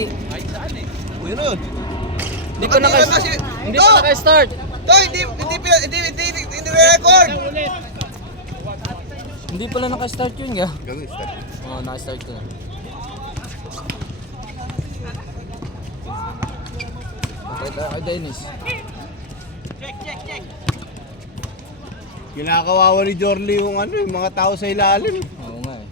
hindi. Uy, ano yun? Hindi pa naka-start. To, hindi record. Hindi pala naka-start yun, ga. Gagawin, start. Oo, naka-start ko na. Okay, tayo kay Dennis. Kinakawawa ni Jorly yung ano, yung mga tao sa ilalim. Oo nga eh.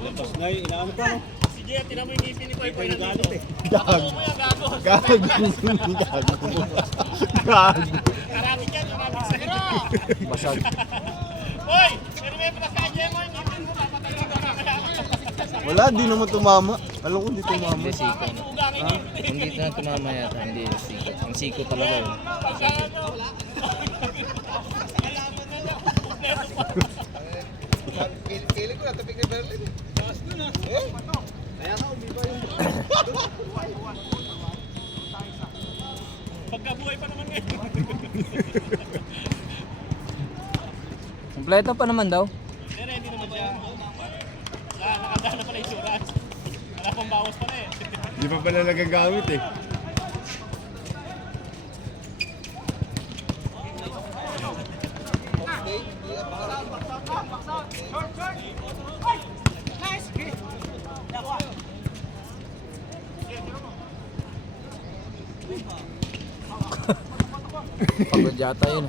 Labas na yun, inaano pa no? Sige, tinan mo yung ngipin ni Koy Koy na dito. Gago. Gago. Gago. Karami yan, marami sa'yo. Basag. Hoy! Pero may pagkakadya mo, yung ngipin mo, papatayin ka na. Wala, di naman tumama. Alam ko hindi tumama. Hindi siko. Hindi ito na tumama yata. Hindi siko. Ang siko talaga yun. Kailan ko na, tapik ni Berlin. Kaya nga, umiba yung... Pagkabuhay pa naman ngayon. Kompleto pa naman daw. Pero hindi naman siya. Nakadaan na pala yung insurance. Wala pang bawas pa na eh. Di pa pala nagagamit eh. Pagod yata yun.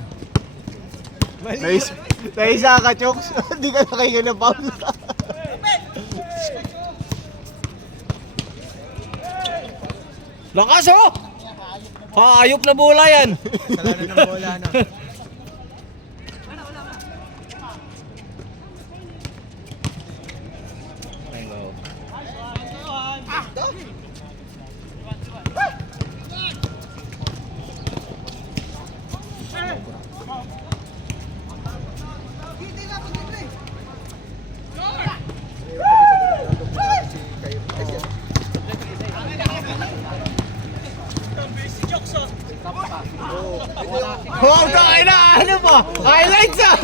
Naisa ka, Chokes. Hindi ka nakahinga ng pause. Lakas oh! Ayop na bola yan! Salano ng bola na. Ay, wow. Wow, tayo na! Ano po? Highlights ah!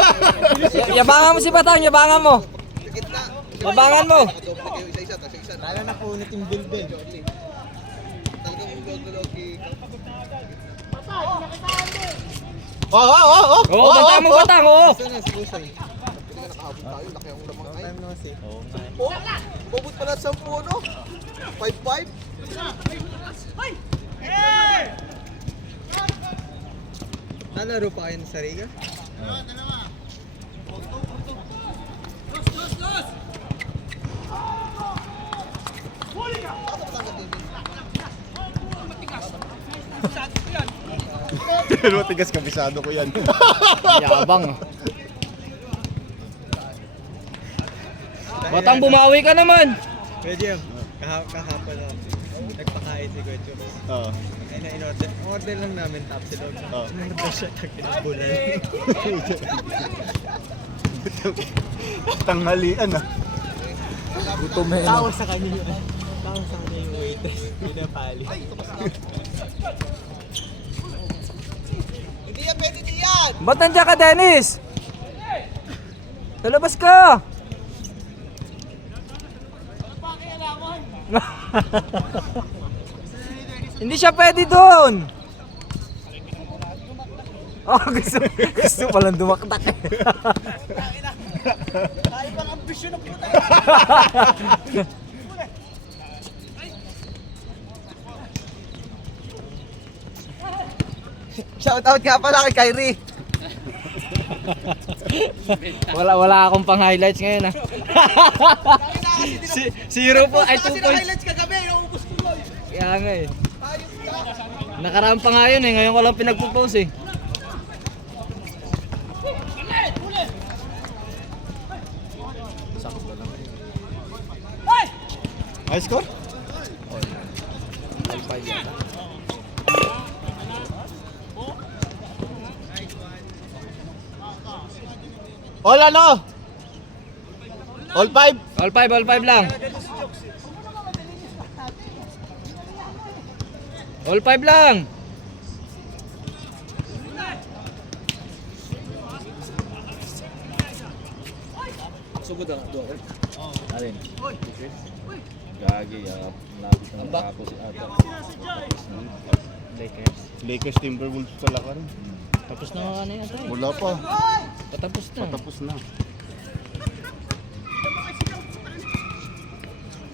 Yabangan mo si Batang, yabangan mo! Yabangan mo! Lalo na po ulit yung build-in. Oh! Oo, bantayan mo Batang, oo! Bubot pala sa 10, no? 5-5? Nalaro pa kayo sa Riga? Pero tigas kabisado ko yan. Yabang. Batang, bumawi ka naman! Pwede yun. Kahapon lang. Nagpakain si Kuya Chums. Oo. Ay na in-order. Order lang namin top silog. Oo. Order siya tagpinabulan. Tanghalian ah. Gutom eh. Tawa sa kanya yun. Tawa sa kanya yung waitress. Pinapali. Hindi yan, pwede diyan! Ba't nandiyan ka, Dennis? Talabas ka! Hindi siya pwede doon! Oh, gusto palang dumaktak eh. Ay, pang ambisyon ng puta! Shoutout nga pala kay Kyrie. Wala akong pang highlights ngayon ah. Zero po, ay 2 Kasi points. na-highlights kagabi, naubos ko yun. Kaya nga eh. Nakaraan pa nga yun eh, ngayon ko lang pinagpo-post eh. Sakto lang. High score? All 5 yata. All ano? All 5? All 5 lang. All 5 lang. Sugod ang doon. Alin? Gagi, lapit na Tambak. matapos ata. Lakers. Lakers Timberwolves pala ka rin. Tapos na ano yan, tayo. Wala pa. Patapos na. Patapos na.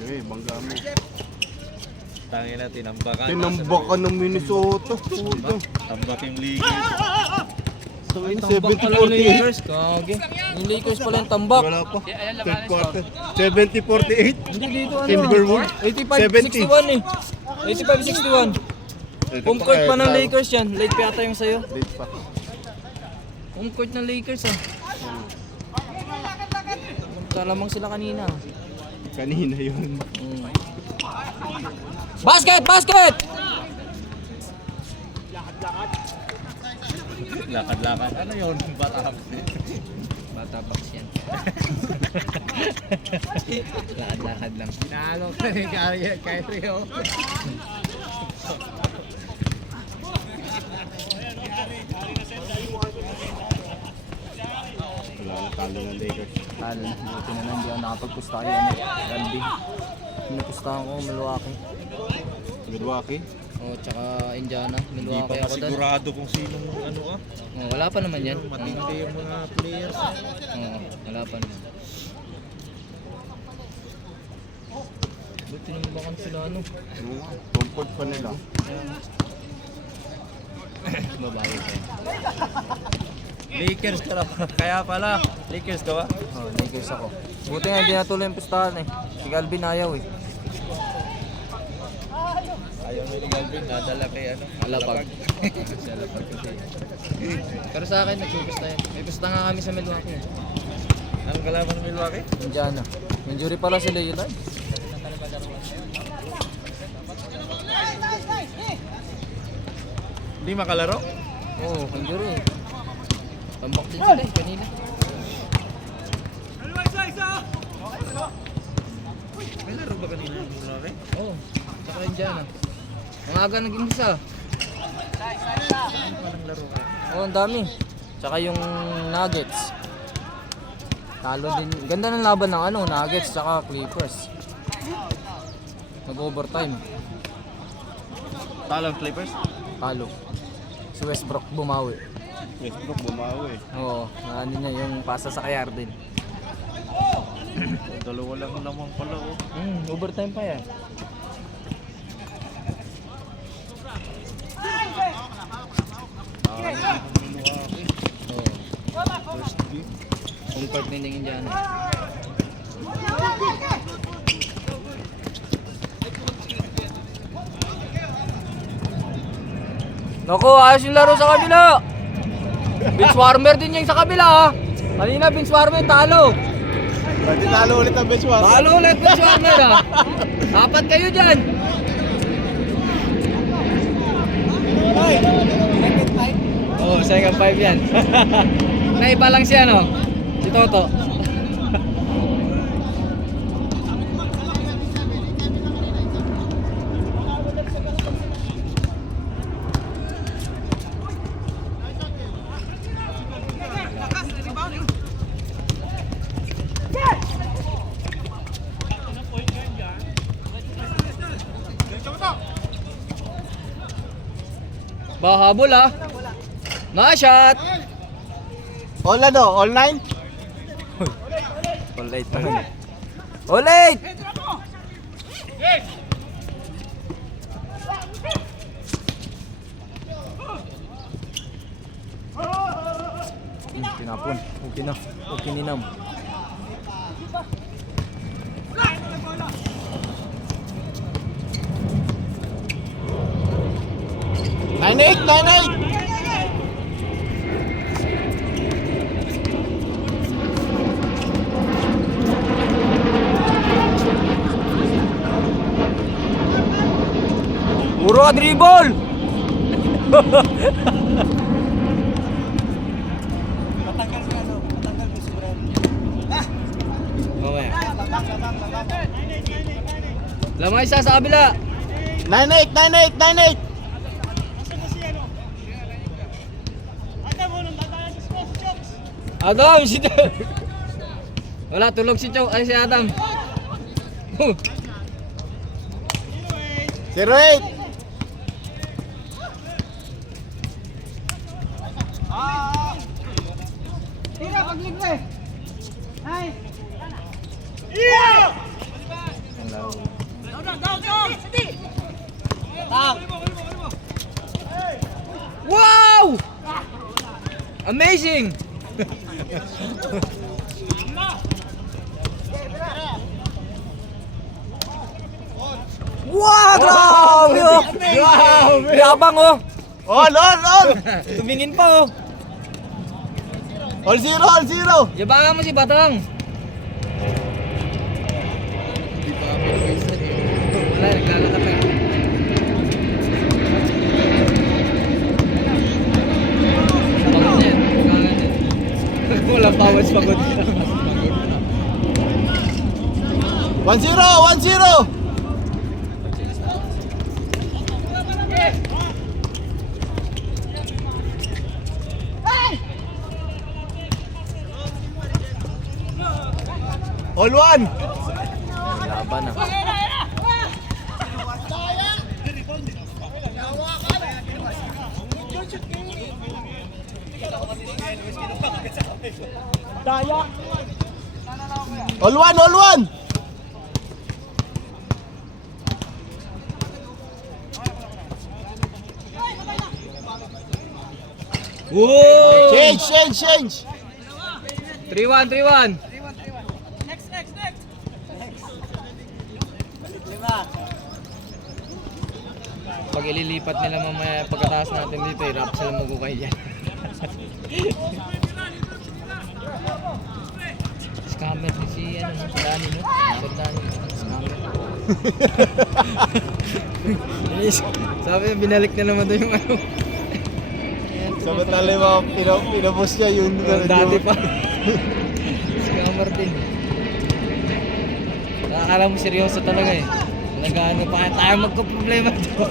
Okay, bangga mo. Tangin na, tinambakan. Tinambakan ng Minnesota. Puto. Tambak yung Lakers. Tangin, Tambak pala yung 70-48. Lakers. Kage. Yung Lakers pala yung tambak. Wala pa. Third quarter. 70-48. Hindi dito ano. Timberwolves. 85-61 eh. 85-61. Ito Home court pa ng kaya, Lakers yan. Late pa yata yung sayo. Late pa. Home court ng Lakers ah. Kalamang sila kanina. Kanina yun. Basket! Basket! Lakad-lakad. Ano yun? Batang. Bata box yan. Lakad-lakad lang. Pinalo ka ni Kyrie, oh. Wala na talo ng Lakers. Talo na. Buti na lang. Hindi ako nakapagpusta kayo. Galbi. Pinapustahan ko Milwaukee. Milwaukee. Oh, tsaka Indiana. Hindi Milwaukee pa ako doon. sigurado kung sino ano ah. Oh, wala pa naman yan. Matindi yung mga players. Oo, wala pa naman. Buti naman bakang sila ano. Home court pa nila. Babae pa yun. Lakers ka na. Kaya pala. Lakers ka ba? Oh, Lakers ako. Buti nga hindi natuloy yung pustahan eh. Si Galvin ayaw eh. Ayaw mo ni Galvin. Nadala kay ano. Alapag. Si Alapag kasi. Pero sa akin, nagpupusta yan. May pusta nga kami sa Milwaukee. Anong kalaban ng Milwaukee? Indiana. Injury pala si Lillard. Hindi makalaro? Oo, injury. Tambak din sila eh, kanina. May laro ba kanina yung Milwaukee? Oo, tsaka Indiana. Ang aga naging isa. Anong laro kayo? Oo, ang dami. Tsaka yung Nuggets. Talo din. Ganda ng laban ng ano, Nuggets tsaka Clippers. Nag-overtime. Talo ang Clippers? Talo. Si Westbrook bumawi. Westbrook bumawi. Oo, ano niya yung pasa sa kay Arden. Dalawa lang naman pala oh. Overtime pa yan. Milwaukee. Oo. First game. Home court din ng Indiana. Naku, ayos yung laro sa kabila. Bench warmer din yung sa kabila ah. Kanina bench warmer talo. Pwede talo ulit ang benchmark. Talo ulit bench warmer ah. Apat kayo dyan. Oo, second five yan. Naiba lang siya no? Si Toto. Bahabol ah. Nice shot. All ano? All 9? All late naman. All late. Tinapon. Okay na. Okay ninam. Nine eight. Puro ka dribble! Mamaya. Lamay isa sa kabila. 9-8. Adam, si Wala, tulog si Chow. Ay, si Adam. 08. Ang laro. Wow! Amazing! Wow! Grabe oh! Grabe! Yabang oh! All! Tumingin pa oh! All zero! Yabangan mo si Batang! Wala, naglalakad na. Pagod yan. Walang pawis pagod. 1-0! All one! Laban ah. All one! Whoa! Change! 3-1. Pag ililipat nila mamaya pagkataas natin dito, hirap sila magukay dyan. Scammer din si Dani no? Sir Dani, scammer. Sabi niya, binalik na naman doon yung ano. Samantala yung mga pinabos niya yun. Dati pa. Scammer din. Nakakala mo seryoso talaga eh. Nag-ano pa tayo magka-problema dito.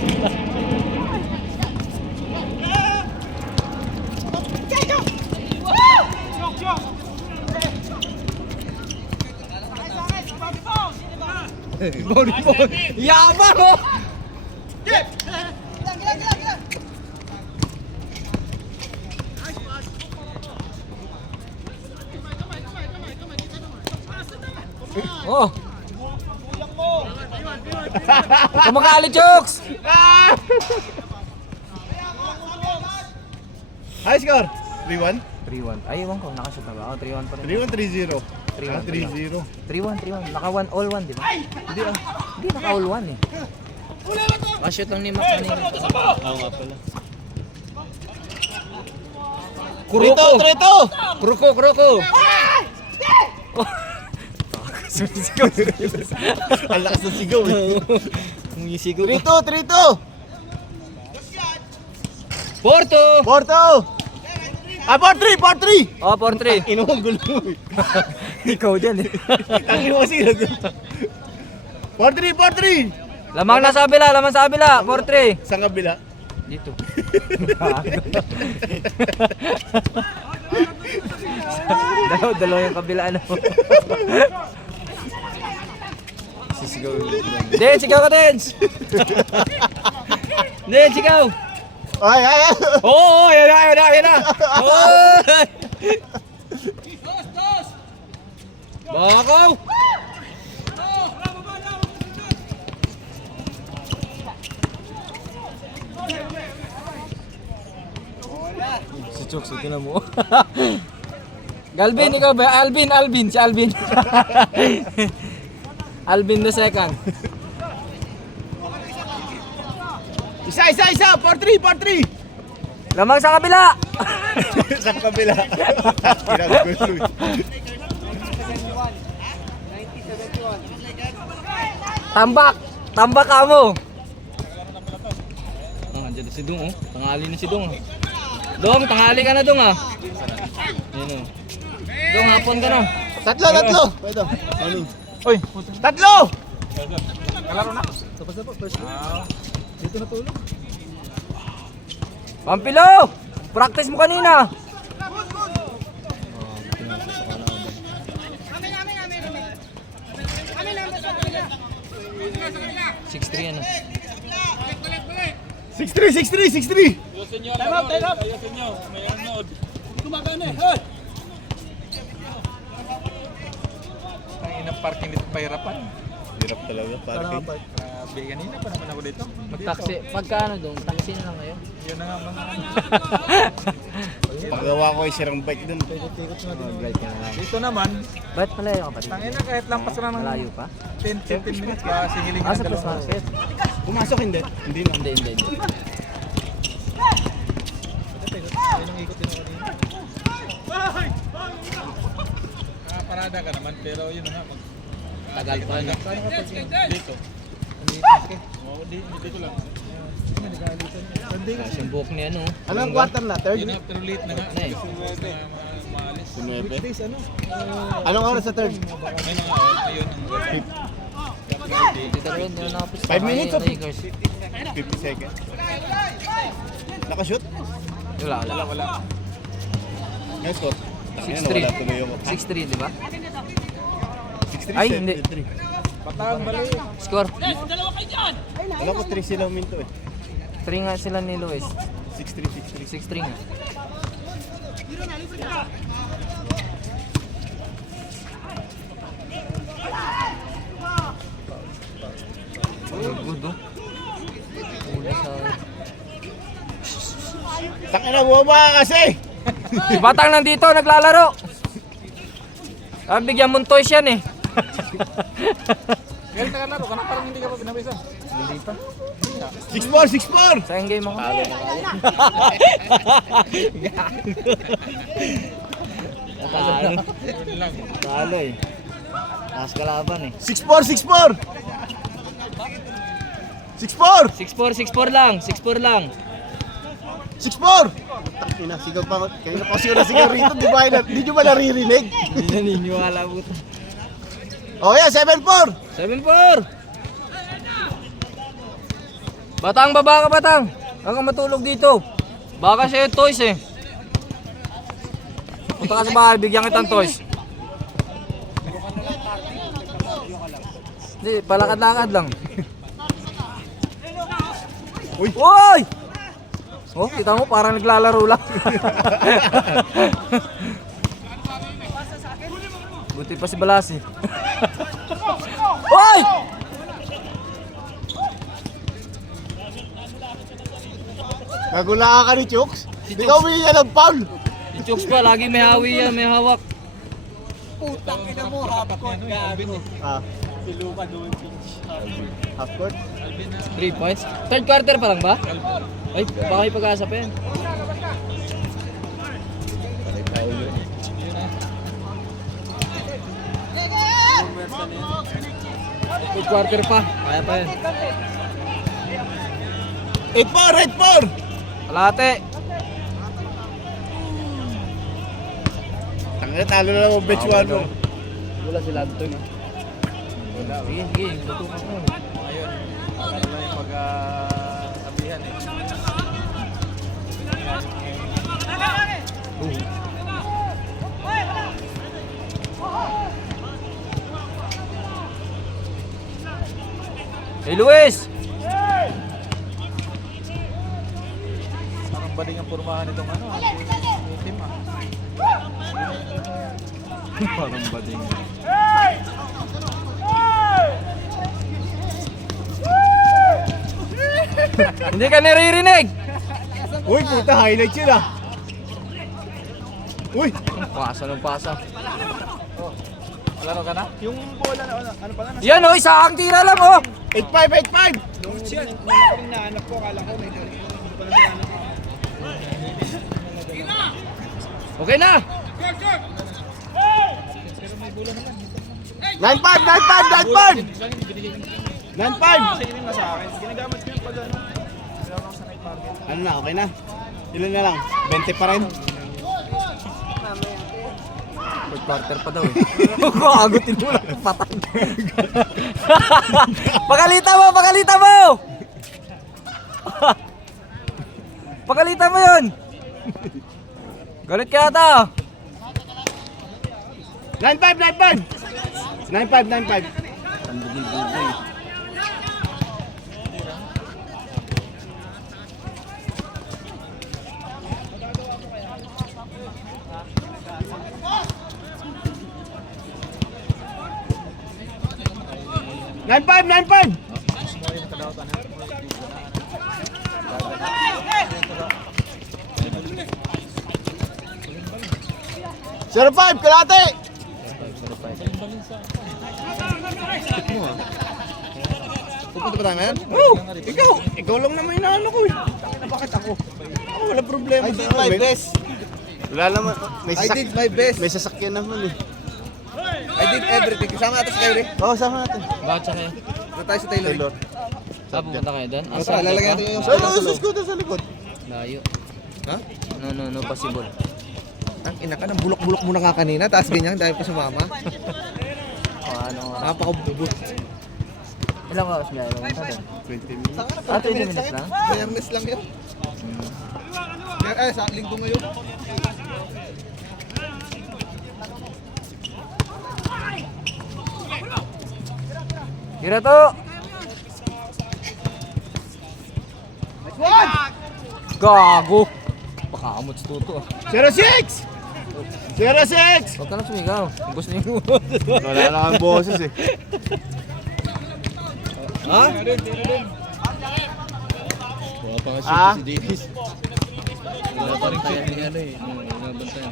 Volleyball! Yaman mo! Oh! Kumakalit, Chooks! High score! 3-1? 3-1. Ay, ewan ko, nakashoot na ba? Oh, 3-1 pa rin. 3-1, 3-0. 3-1. 3-0. 3-1. Naka 1 all 1, di ba? Hindi ah. Hindi naka all 1 eh. Nakashoot lang ni Max kanina. Oo nga pala. Kuruko! Kuruko! Sumisigaw. Ang lakas ng sigaw eh. Sumisigaw. 3-2! Porto! 4-2! Ah, 4-3! Oh, 4-3. Inuwang gulo mo eh. Ikaw dyan eh. Tangin mo kasi nagulo. 4-3! Lamang sa kabila, 4-3. Sa kabila. Dito. Dalawa yung kabila ano. Sisigaw. Den, sigaw ka Dens. Den, sigaw. Ay! Oo, yan na. Oy! Bakaw! Si Chooks, ito na mo. Galvin, ikaw ba? Alvin, si Alvin. Alvin the second. Isa! 4-3! Lamang sa kabila. Sa kabila. Kinagulo eh. Tambak ka mo. Oh, andiyan na si Dung oh. Tanghali na si Dung. Dong, tanghali ka na Dung ah. Yan oh. Dong, hapon ka na. Tatlo! Pwede. Morning. Uy! Tatlo! Kalaro na. Dito na tulog. Pampilo! Practice mo kanina. 6-3 ano. 6-3. Ayusin nyo, ayusin nyo. May nanood. Gumagana eh. Hoy! Ang inang parking dito pahirapan. Hirap talaga, parking. Grabe, kanina pa naman ako dito. Taxi, pagka ano doon, taxi na lang kayo. Yun na nga mga Paggawa ko ay sirang bike dun. Mag-ride ka na lang. Dito naman, Ba't malayo ka kapatid? tangina kahit lampas na ng Malayo pa? 10-15 minutes pa, singiling Ah, ng sa plus dalawa. market? Pumasok hindi. Hindi na. Hindi. Parada ka naman, pero yun na nga. Tagal pa na. Dito. Oo, dito lang. Yung buhok niya ano. Anong quarter na? Third? Yun na, pero late na nga. Na eh. Gusto na maalis. 9. Anong oras sa third? Ayun na nga, ayun ang Dito rin, yun nakapos. 5 minutes of- Lakers. 50 seconds. Nakashoot? Wala. wala. Ngayon score. 6-3. Wala tuloy yung 6-3, di ba? 6-3. Ay, hindi. Patang bali. Score. Wala ko 3 sila minto eh. 3 nga sila ni Luis. 6-3. 6-3 nga. Good oh. Una sa... Takina mo ba kasi? Si Batang nandito, naglalaro. Bigyan mong toys yan eh. Ngayon nakalaro ka na, parang hindi ka pa pinawisan. Hindi pa. 6-4. Sayang game ako. Talo. Yun lang. Talo eh. Taas kalaban eh. 6-4. 6-4 lang. 6-4 lang. 6-4. Takina, sigaw pa ako. Kanina pa sigaw na sigaw rito. Di nyo ba naririnig? Hindi naniniwala po ito. Oh yeah, 7-4. 7-4! Batang, baba ka Batang! Huwag kang matulog dito. Baka siya yung toys eh. Punta ka sa bahay, bigyan kitang toys. Hindi, palakad-lakad lang. Uy! Uy! Oh, kita mo parang naglalaro lang. Buti pa si Balasi. Uy! Nagula ka ni Chooks. Hindi ka umiiya ng foul. Si Chooks pa, lagi may hawi yan, may hawak. Ah, half court. 3 points. Third quarter pa lang ba? Ay, baka may pag-asa pa yan. Third quarter pa. Kaya pa yan. 8-4. Kalate. Tangina, talo na lang ang bench 1 mo. Wala sila Anton. Sige. Tutukan mo. Ayun. Ano na yung pag-sabihan eh. Hey Luis! Parang bading ang purmahan itong ano, team ah. Parang bading. Hindi ka naririnig! Uy, puta, highlight yun ah. Uy! Pasa ng pasa. Malaro ka na? Yung bola na, ano pala, nasa Yan oh, isa ang tira lang oh! 8-5. siya. Nung nakuling nahanap ko, akala ko may hindi pala siya hanap. 9-5. 9-5. Kasi yun yung nasa akin. Ginagamit ko yung pag ano. Ginagamit ko sa night market. Ano na, okay na? Ilan na lang? 20 pa rin? Third quarter pa daw eh. Agutin mo lang, patay. Pagalita mo! Pagalita mo yun! Galit ka yata! 9-5. 9-5. Ang bugil-bugil. 9-5, 9-5! 0-5, kalate! Pupunta ba tayo ngayon? Oo! Ikaw lang naman inaano ko eh. Bakit ako? Ako wala problema. I did my best. Wala naman. I did my best. May sasakyan naman eh. I did everything. Kasama natin si Kyrie. Oo, sama natin. Bakit siya kayo? Na tayo sa Taylor. Taylor. Pupunta kayo doon? O tara, lalagyan natin yung Sa scooter sa likod. Layo. Ha? No, possible. Ang ina ka, bulok-bulok mo na nga kanina, tapos ganyan, dahil pa sa mama. Ano oras? Napakabubot. Ilang oras na yun? 20 minutes. 20 minutes lang? Fairness lang yun. Sa linggo ngayon. Tira to! Gago! Pakamot sa tuto ah. 06! 06! Huwag ka lang sumigaw. Gusto niyo. Wala lang ang boses eh. Ha? Ah? Wala pa rin kaya ni ano eh. Nabantayan.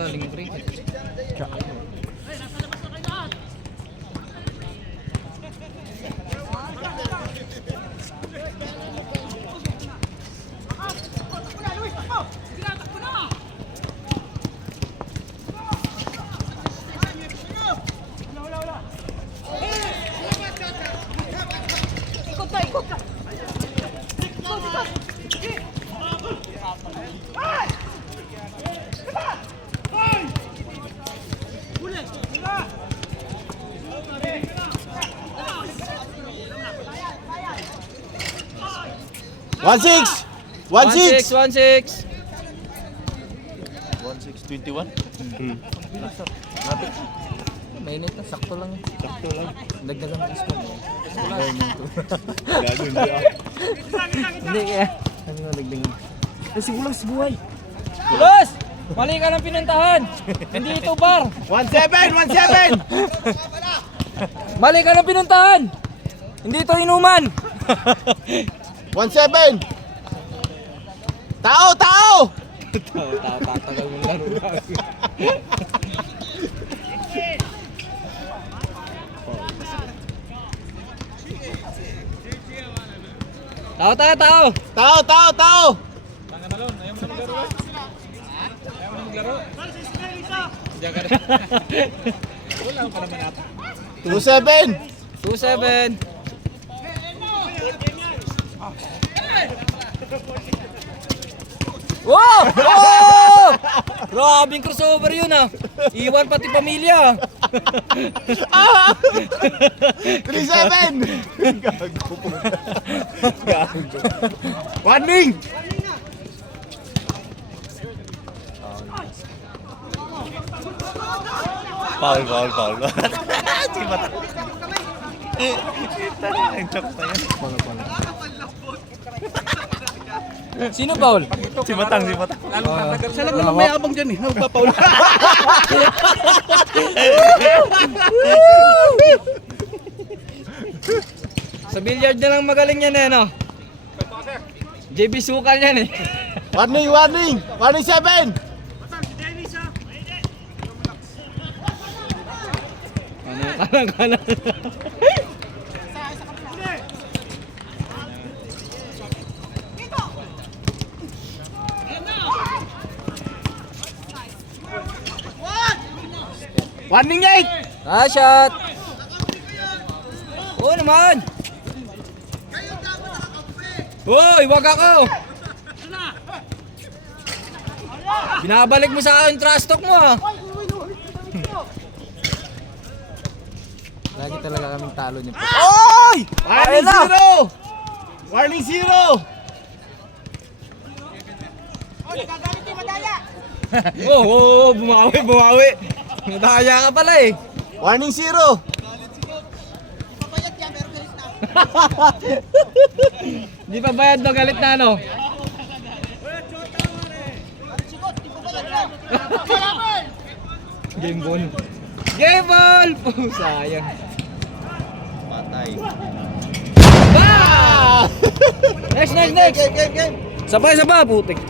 Galing break. One six! 1-6! 1-6! 1-6-21? Mainit na, sakto lang yun. Sakto lang. Dagdagan ng score. Gago hindi ah. Hindi kaya. Ano nga dagdagan? Kasi bulas buhay. Bulas! Mali ka ng pinuntahan! Hindi ito bar! 1-7! 1-7! Mali ka ng pinuntahan! Hindi ito inuman! 1-7! Tao! Tao! Tatagal mo laro. Tao, tao, tao! Tao! Tao! Tao! 2-7! 2-7! Wow! Oh! Grabing crossover yun ah! Iwan pati pamilya! 3-7! Gago po. Gago. Warning! Foul. Si Mata. Ang chokes na yan. Sino foul? Si Matang. Siya lang naman may abang dyan eh. Magpapaula. Sa billiard na lang magaling yan eh no? JB Sukal yan eh. Warning! Warning! Warning 7! Kanan. Warning 8! Ah, shot! Oo naman! Hoy, wag ako! Binabalik mo sa akin yung trash talk mo ah! Lagi talaga kaming talo niyo. Oy! Warning Ayun na! 0! Warning 0! Oo, bumawi! Madaya ka pala eh! Warning 0! Di pa bayad no, galit na ano? Game ball. Game ball! Oh, sayang. Patay. Ah! Next, next, next! Game. Sabay, sabay, putik.